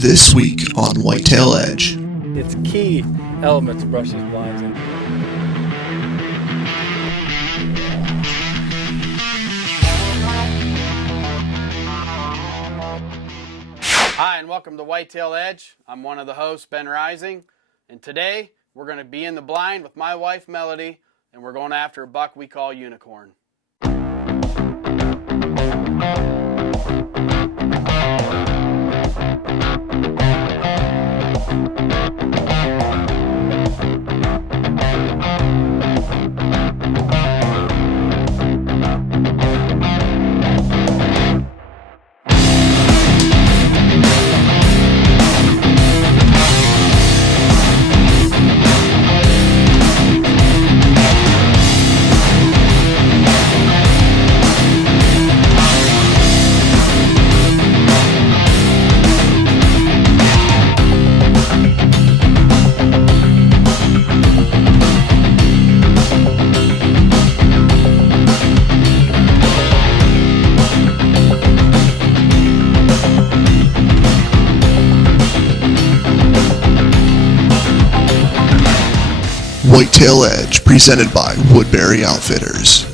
This week on Whitetail Edge. It's a key element to brush these blinds in. Hi, and welcome to Whitetail Edge. I'm one of the hosts, Ben Rising, and today we're going to be in the blind with my wife, Melody, and we're going after a buck we call Unicorn. Whitetail Edge, presented by Woodbury Outfitters.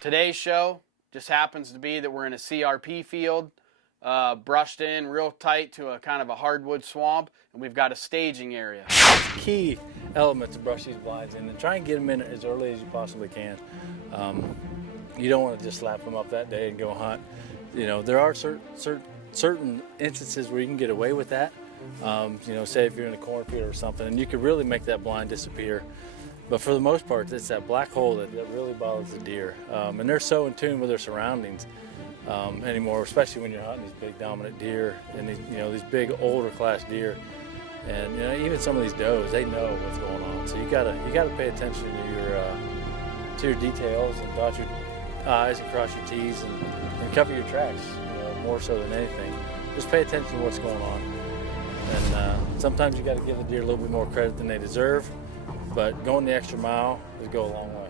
Today's show just happens to be that we're in a CRP field, brushed in real tight to a kind of a hardwood swamp, and we've got a staging area. Key element to brush these blinds in, and try and get them in as early as you possibly can. You don't want to just slap them up that day and go hunt. You know, there are certain instances where you can get away with that. Say if you're in a cornfield or something, and you could really make that blind disappear. But for the most part, it's that black hole that really bothers the deer. And they're so in tune with their surroundings anymore, especially when you're hunting these big dominant deer and these big older class deer. And even some of these does, they know what's going on. So you gotta pay attention to your details and dot your I's and cross your T's and cover your tracks. More so than anything, just pay attention to what's going on. And sometimes you got to give the deer a little bit more credit than they deserve, but going the extra mile will go a long way.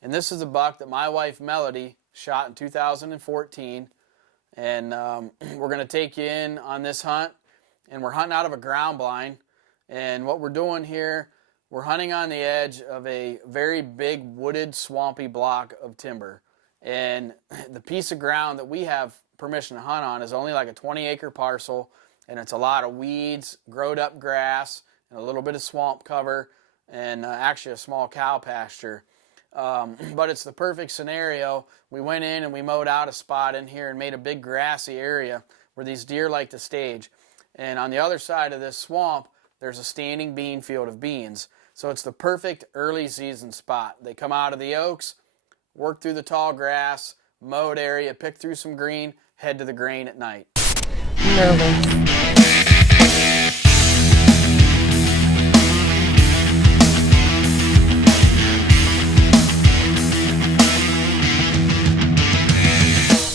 And this is a buck that my wife Melody shot in 2014, and we're going to take you in on this hunt, and we're hunting out of a ground blind, and what we're doing here, we're hunting on the edge of a very big wooded, swampy block of timber. And the piece of ground that we have permission to hunt on is only like a 20-acre parcel, and it's a lot of weeds, growed up grass, and a little bit of swamp cover, and actually a small cow pasture. But it's the perfect scenario. We went in and we mowed out a spot in here and made a big grassy area where these deer like to stage. And on the other side of this swamp, there's a standing bean field of beans. So it's the perfect early season spot. They come out of the oaks, work through the tall grass, mowed area, pick through some green, head to the grain at night. Nervous.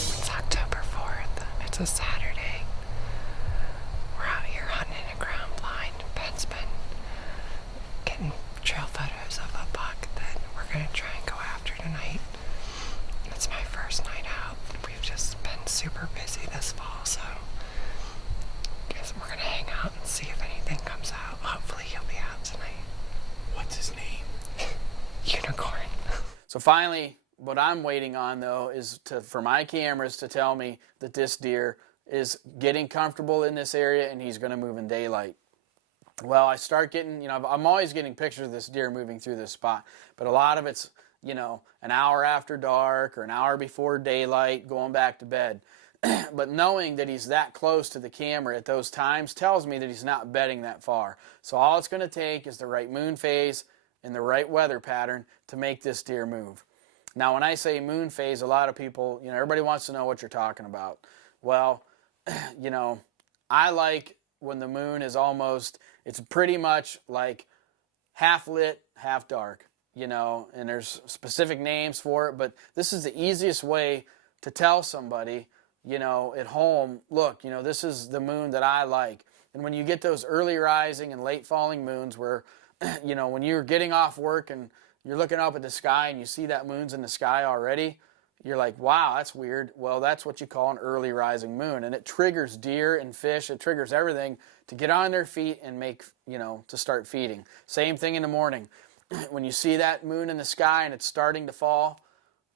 It's October 4th. It's a Saturday. We're out here hunting in a ground blind. Ben's been getting trail photos of a buck that we're going to try and go after tonight. It's my first night out. We've just been super busy this fall, so I guess we're going to hang out and see if anything comes out. Hopefully he'll be out tonight. What's his name? Unicorn. So finally, what I'm waiting on though is for my cameras to tell me that this deer is getting comfortable in this area and he's going to move in daylight. Well, I start getting, I'm always getting pictures of this deer moving through this spot, but a lot of it's, an hour after dark or an hour before daylight, going back to bed. But knowing that he's that close to the camera at those times tells me that he's not bedding that far. So all it's going to take is the right moon phase and the right weather pattern to make this deer move. Now, when I say moon phase, a lot of people, everybody wants to know what you're talking about. Well, I like when the moon is it's pretty much like half lit, half dark, and there's specific names for it, but this is the easiest way to tell somebody, at home, look, this is the moon that I like. And when you get those early rising and late falling moons where, when you're getting off work and you're looking up at the sky and you see that moon's in the sky already, you're like, wow, that's weird. Well, that's what you call an early rising moon, and it triggers deer and fish. It triggers everything to get on their feet and make, to start feeding. Same thing in the morning. When you see that moon in the sky and it's starting to fall,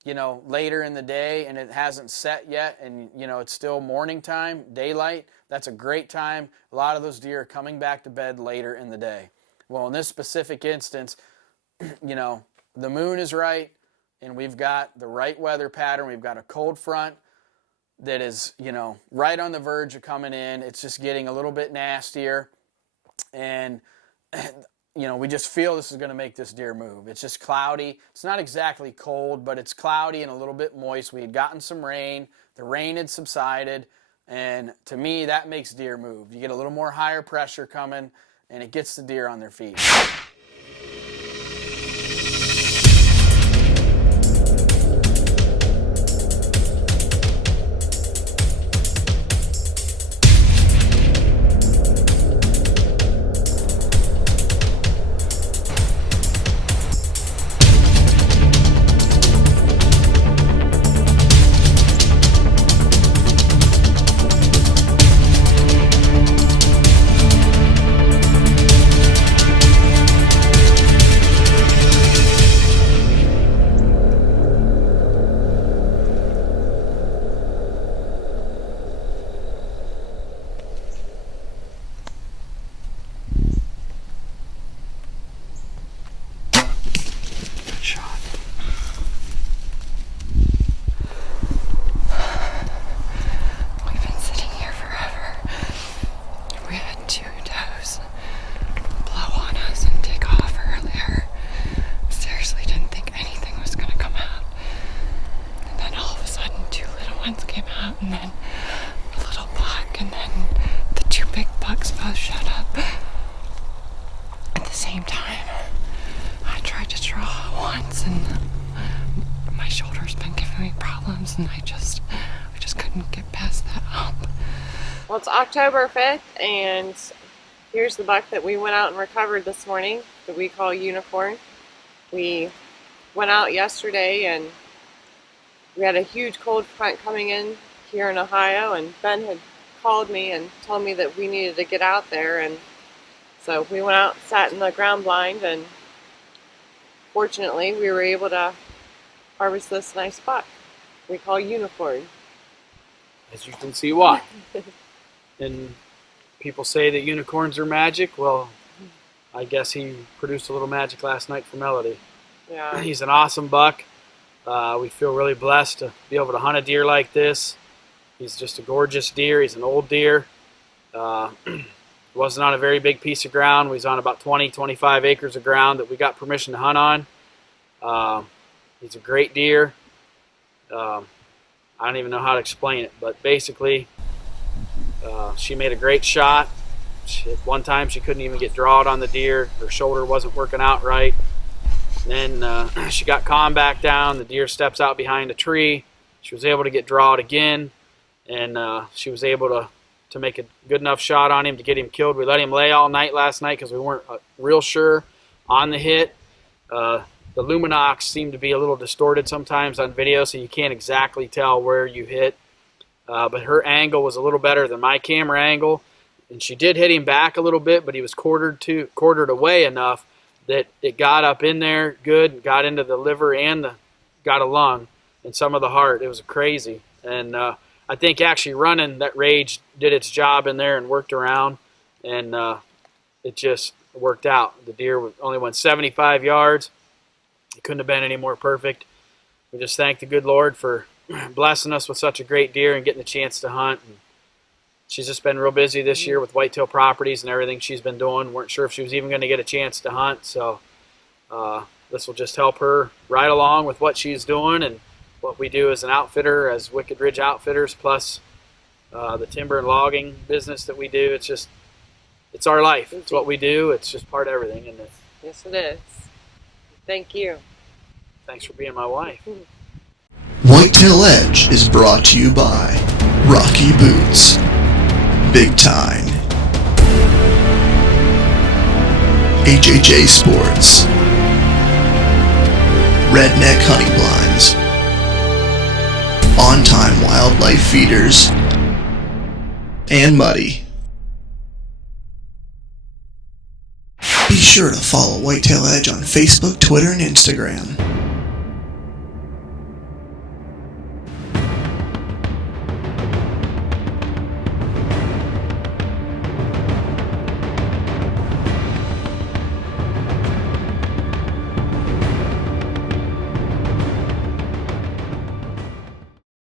later in the day and it hasn't set yet and, it's still morning time, daylight, that's a great time. A lot of those deer are coming back to bed later in the day. Well, in this specific instance, the moon is right, and we've got the right weather pattern. We've got a cold front that is, right on the verge of coming in. It's just getting a little bit nastier. And, we just feel this is going to make this deer move. It's just cloudy. It's not exactly cold, but it's cloudy and a little bit moist. We had gotten some rain. The rain had subsided. And to me, that makes deer move. You get a little more higher pressure coming, and it gets the deer on their feet. And then a little buck, and then the two big bucks both showed up at the same time. I tried to draw once, and my shoulder's been giving me problems, and I just couldn't get past that hump. Well, it's October 5th, and here's the buck that we went out and recovered this morning that we call Unicorn. We went out yesterday, and we had a huge cold front coming in here in Ohio, and Ben had called me and told me that we needed to get out there, and so we went out, sat in the ground blind, and fortunately we were able to harvest this nice buck we call Unicorn. As you can see why. And people say that unicorns are magic. Well, I guess he produced a little magic last night for Melody. Yeah. He's an awesome buck. We feel really blessed to be able to hunt a deer like this. He's just a gorgeous deer. He's an old deer. Wasn't on a very big piece of ground. We was on about 20-25 acres of ground that we got permission to hunt on. He's a great deer. I don't even know how to explain it, but basically she made a great shot. At one time she couldn't even get drawed on the deer. Her shoulder wasn't working out right. And then she got calm back down. The deer steps out behind a tree. She was able to get drawed again, and she was able to make a good enough shot on him to get him killed. We let him lay all night last night because we weren't real sure on the hit. The luminox seemed to be a little distorted sometimes on video, so you can't exactly tell where you hit. But her angle was a little better than my camera angle, and she did hit him back a little bit, but he was quartered away enough that it got up in there good, got into the liver and got a lung and some of the heart. It was crazy. And I think actually running that rage did its job in there and worked around, and it just worked out. The deer only went 75 yards. It couldn't have been any more perfect. We just thank the good Lord for blessing us with such a great deer and getting the chance to hunt. And she's just been real busy this year with Whitetail Properties and everything she's been doing. Weren't sure if she was even going to get a chance to hunt, so this will just help her right along with what she's doing and what we do as an outfitter, as Wicked Ridge Outfitters, plus the timber and logging business that we do. It's our life. It's what we do. It's just part of everything, isn't it? Yes, it is. Thank you. Thanks for being my wife. Whitetail Edge is brought to you by Rocky Boots, Big Time, HHA Sports, redneck hunting blinds, on-time wildlife feeders, and muddy. Be sure to follow Whitetail Edge on Facebook, Twitter, and Instagram.